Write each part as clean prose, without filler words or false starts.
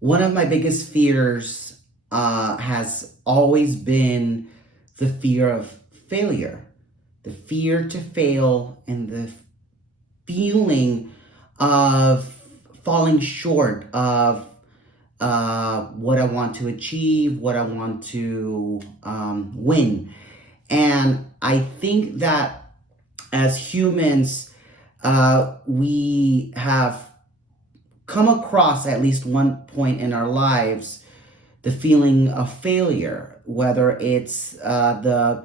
One of my biggest fears has always been the fear of failure, the fear to fail, and the feeling of falling short of what I want to achieve, what I want to win. And I think that as humans, we have come across at least one point in our lives the feeling of failure, whether it's the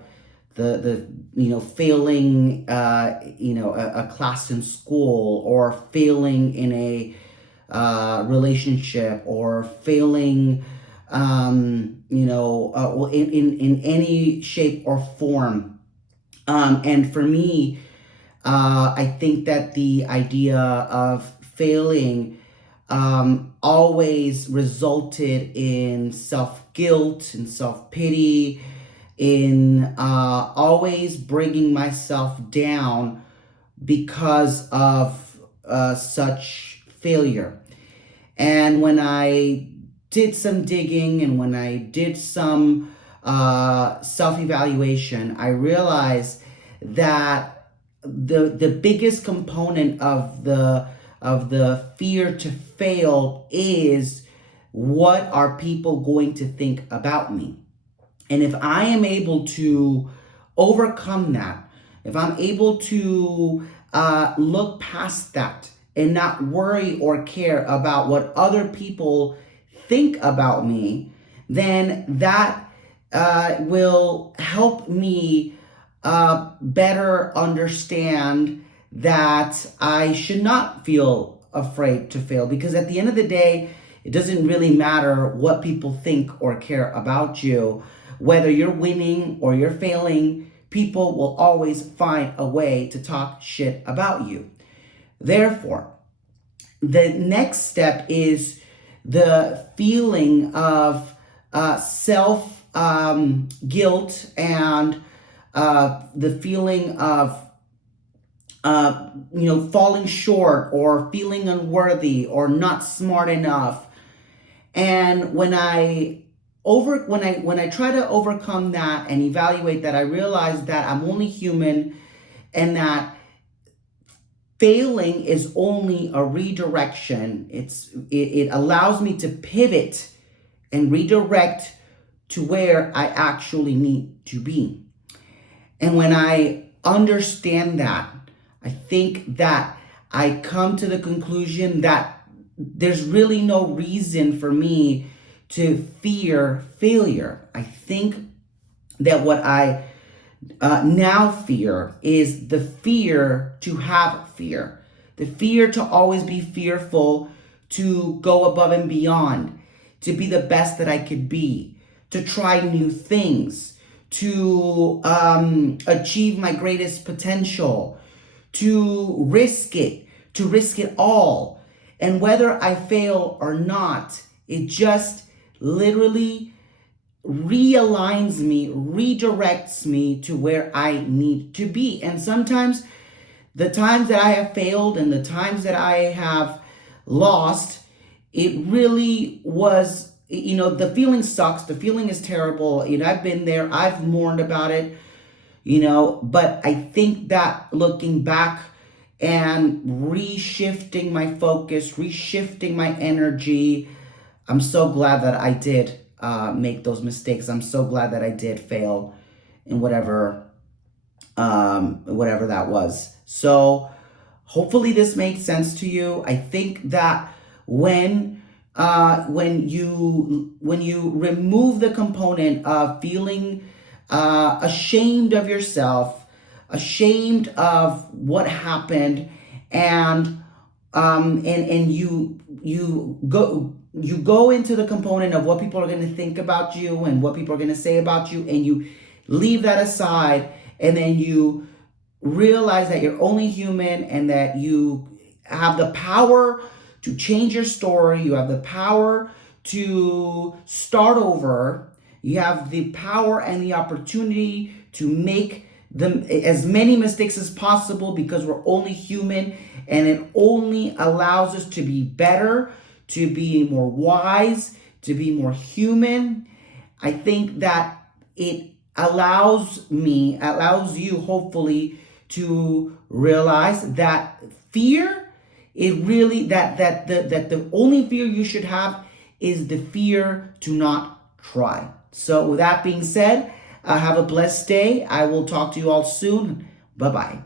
failing a class in school, or failing in a relationship, or failing in any shape or form. And for me, I think that the idea of failing always resulted in self guilt and self pity, in always bringing myself down because of such failure. And when I did some digging, and when I did some self evaluation, I realized that the biggest component of the fear to fail is, what are people going to think about me? And if I am able to overcome that, if I'm able to look past that and not worry or care about what other people think about me, then that will help me better understand that I should not feel afraid to fail. Because at the end of the day, it doesn't really matter what people think or care about you. Whether you're winning or you're failing, people will always find a way to talk shit about you. Therefore, the next step is the feeling of self guilt, and the feeling of falling short, or feeling unworthy, or not smart enough. And when I try to overcome that and evaluate that, I realize that I'm only human, and that failing is only a redirection. It allows me to pivot and redirect to where I actually need to be. And when I understand that, I think that I come to the conclusion that there's really no reason for me to fear failure. I think that what I now fear is the fear to have fear, the fear to always be fearful, to go above and beyond, to be the best that I could be, to try new things, to achieve my greatest potential, to risk it all. And whether I fail or not, it just literally realigns me, redirects me to where I need to be. And sometimes the times that I have failed and the times that I have lost, it really was, the feeling sucks. The feeling is terrible. I've been there. I've mourned about it, but I think that looking back and reshifting my focus, reshifting my energy, I'm so glad that I did make those mistakes. I'm so glad that I did fail in whatever that was. So hopefully this made sense to you. I think that when you remove the component of feeling ashamed of yourself, ashamed of what happened, and you go into the component of what people are going to think about you and what people are going to say about you, and you leave that aside, and then you realize that you're only human, and that you have the power to change your story. You have the power to start over. You have the power and the opportunity to make as many mistakes as possible, because we're only human, and it only allows us to be better, to be more wise, to be more human. I think that it allows you hopefully to realize that fear, it really that the only fear you should have is the fear to not try. So with that being said, have a blessed day. I will talk to you all soon. Bye bye.